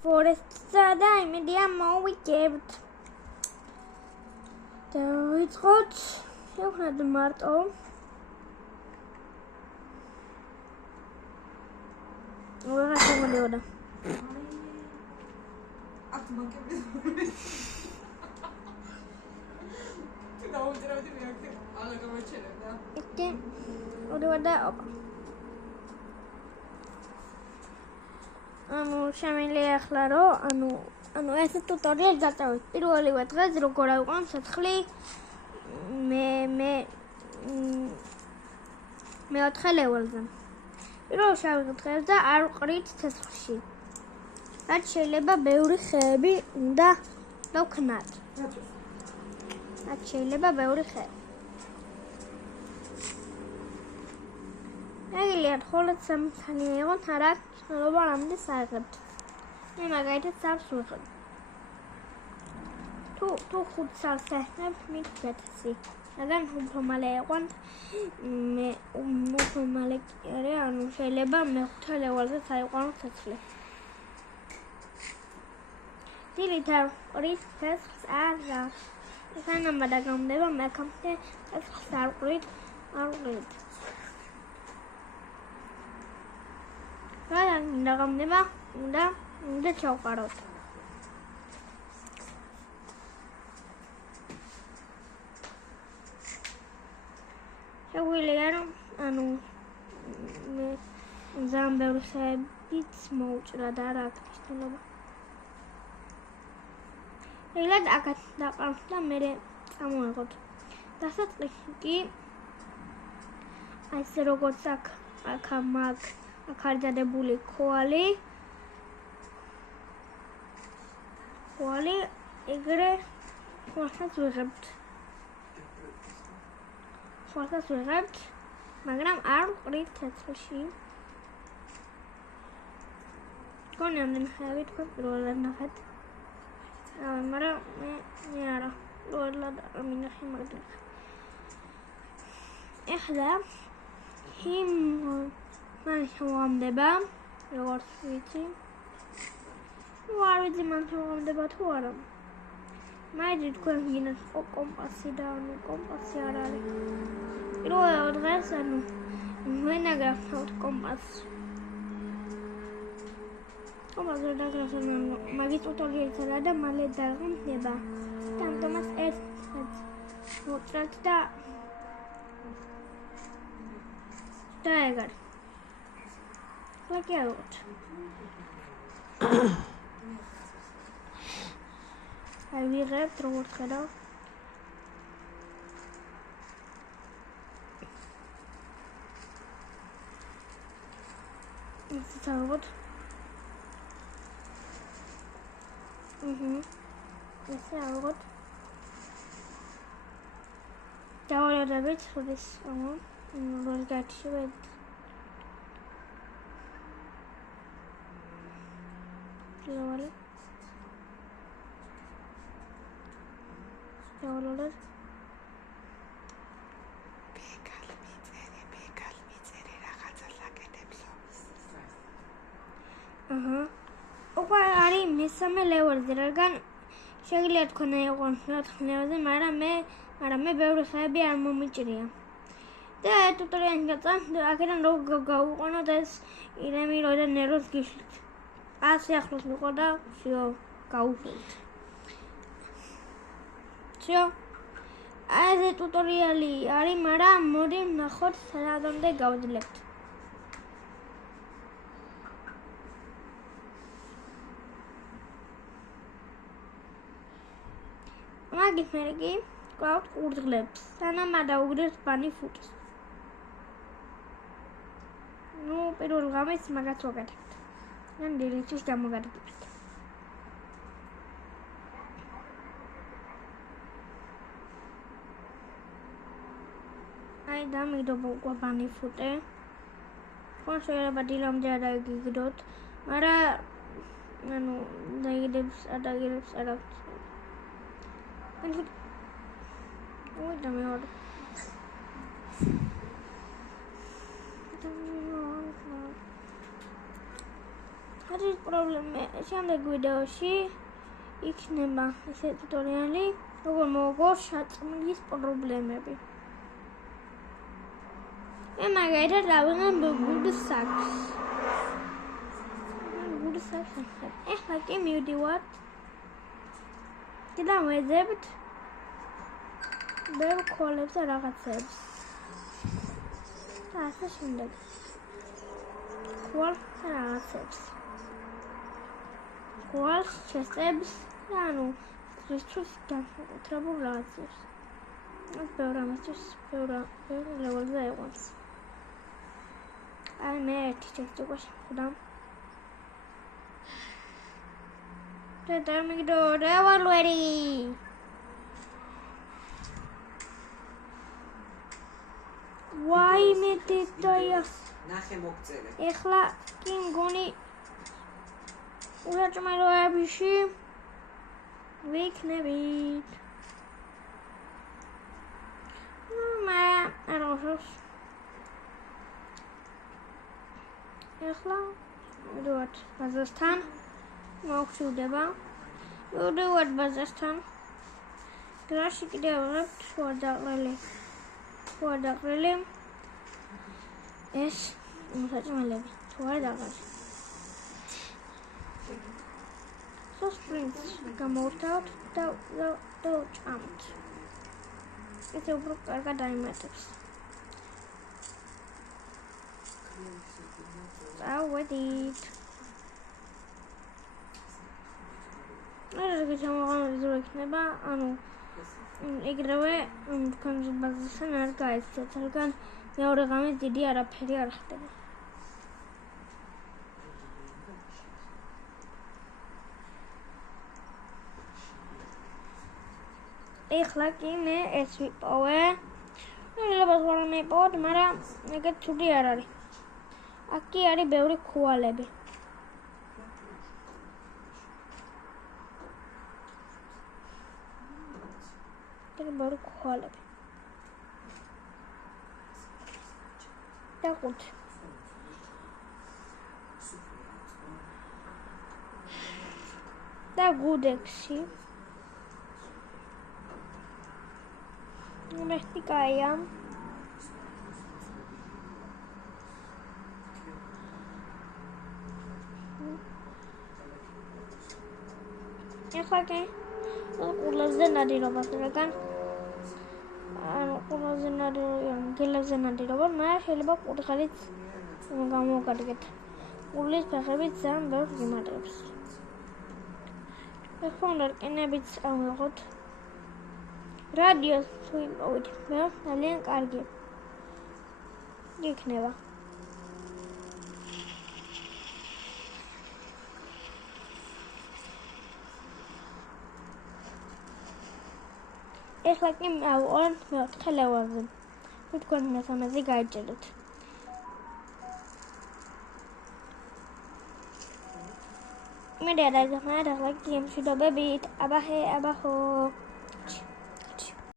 Forest-ს და იმედია მოვიგებთ. დავიწყოთ. შევქმნათ მარტო. ვეღარ შემოდიოდა. აქ მაგები. თუ დაუძრავდი მე აქ ალა გამოჩერებდა. ოკე. ოდოდა ოპა. შემიძლია ახლა რომ ანუ ეს ტუტორიალი გაწევით. პირველივე დღეს როგორ აიყვან ცეცხლი მე 4 ლეველზე. პირველ შევიღეთ დღეს და არ ვყრით ცეცხლში. რაც შეიძლება ბევრი ხეები უნდა დავქნათ. რაც შეიძლება ბევრი ხე. ეგილიათ ხოლმე სამთანი ეღოთ არა ცნობა რამდენი საერთოდ. მე მაგალითად სავს ვიღებ. თუ 5 სავს ეχνებ მithbetsi. მაგრამ უფრო მალე ეყვან მე უფრო მალე არა ანუ შეიძლება მე 5 ლეველზე საიყვანო ცეცხლი. დილითარ ყრით ცეცხლს არა. სანამ დაგამდება მეკამთე ცეცხლს არ ყრით. რადგან დაგამდება უნდა ჩავყაროთ. შეგვიძლია რომ ანუ მე ძალიან ბევრი ხეებიც მოვუჭრა და რა ქრისტიანობა. ეგლად აქაც დაყავთ და მე წამოიღოთ. დასაწყისში კი ასე როგორც აქ აქ არის დადებული ქოალი ეგრე ხვალსაც ვიღებთ მაგრამ არ ვყრით ცეცხლში გონი ამდენი ხეები თქვენ პირველად ნახეთ მაგრამ მე არა პირველად არ მინახე მაგრამ ეხლა მან შევამდება როგორც ვიცი არ ვიცი მან შევამდება თუ არა მაინც თქვენ გინდათ კომპასი და ანუ კომპასი არ არის პირველ დღეს ანუ ვენა გახსოვთ კომპასს კომპასი დაგრასა მაგის ტუტორიალსა და მალე დაგმდება და ამიტომაც ერთად მოწრეთ და ეგარ ლაკიაოთ აი ვიღებთ როგორც ხედავ ეს თავოთ ეს თავოთ დავალებებით ხოდის როგორ გაჩვენეთ დავალებთ ბეგალ რაღაცას აკეთებსო უკვე არის მესამე ლეველზე რადგან შეიძლება თქვენ აიყვანოთ 4 ლეველზე მაგრამ მე ბევრი ხეები არ მომიჭრია და ტუტორიალი გაწევთ აქედან როგორ გავუყენოთ ეს ირემირო და ნერვოს გიშლით ასე ახლოს მიყვა და всё გაუშვით всё ეს ტუტორიალი არის მაგრამ მოდი ნახოთ სადამდე გავძლებთ მაგით მე კი გვაქვს ყურძღლებს სანამ დაუგდეთ ბანი ფუტს ნუ პირველ ღამეს მაგაც ვაკეთებთ ან დილით გამოგადგებთ აი დამიდობ უკვე ბანი ფუტე ხო შეიძლება დილამდე არ დაგიგდოთ მაგრამ ანუ დაიგდებს არა ой да მე ვარ არის პრობლემა. შემდეგ ვიდეოში იქნება ესე ტუტორიალი, როგორ მოვაგო შაწმლის პრობლემები. მაგალითად დავიღებ good sucks. Good sucks. ეხლა კი მივდივართ. და ვეძებთ ბევრ კოლებს და რაღაცებს. და ასე შემდეგ. კოლს და რაღაცებს. კოლს შესებს და ანუ რისთვის განსაკუთრებულ რაღაცებს. ეს ბევრ ამისთვის ბევრ ლეველზე ეყვანს. აი მე ერთი ჩეკი გვაშხდა. და დამიგდო რევალვერი. ვაიმე დედაიას. ნახე მოგწერე. ეხლა კი მგონი ურაჭმელოებიში ვიქნებით. მე აროშოს. ეხლა ვიდოთ ბაზასთან მოვხსოვდება. ვიდოთ ბაზასთან. გრაში კიდევ ვიღებთ შუა დაყრილი. ეს მოსაჭმელები თუ არ დაღალი. სპრინტს გამოვთავთ და ჭამთ. ესე უფრო კარგად დაიმატებს. წავედით. ეს გამოყენებული იქნება, ანუ ეგრევე თქვენს ბაზასთან არ გაიცეთ, რადგან მეორე ღამეს დიდი არაფერი არ ხდება. ეხლა კი მე ეს ვიპოვე. ნელებად ვარ მიპოვოთ, მაგრამ ეგეთ ცუდი არ არის. აქ კი არის ბევრი ქუალები. ბევრი ქუალები. და ყუთი. და გუდექსი. მეხტი კაია. ეხლა კი ყველაზე ნადირობა რადგან ყველაზე გელებზე ნადირობა, მაგრამ შეიძლება ყურღელიც გამოვგადგეთ. ყურის ფეხებით ძალიან ბევრს იმატებს. ეხლა უნდა რკინებიც ავიღოთ. რადიოს თუ იმოვით, მე ძალიან კარგი იქნება. ეხლა კი ავყოთ მეოთხე ლეველზე. თუ თქვენ მესამეზე გაიჭერეთ. მე და დაგახმართ ახლა კი მშვიდობებით. აბაჰე, აბაჰო.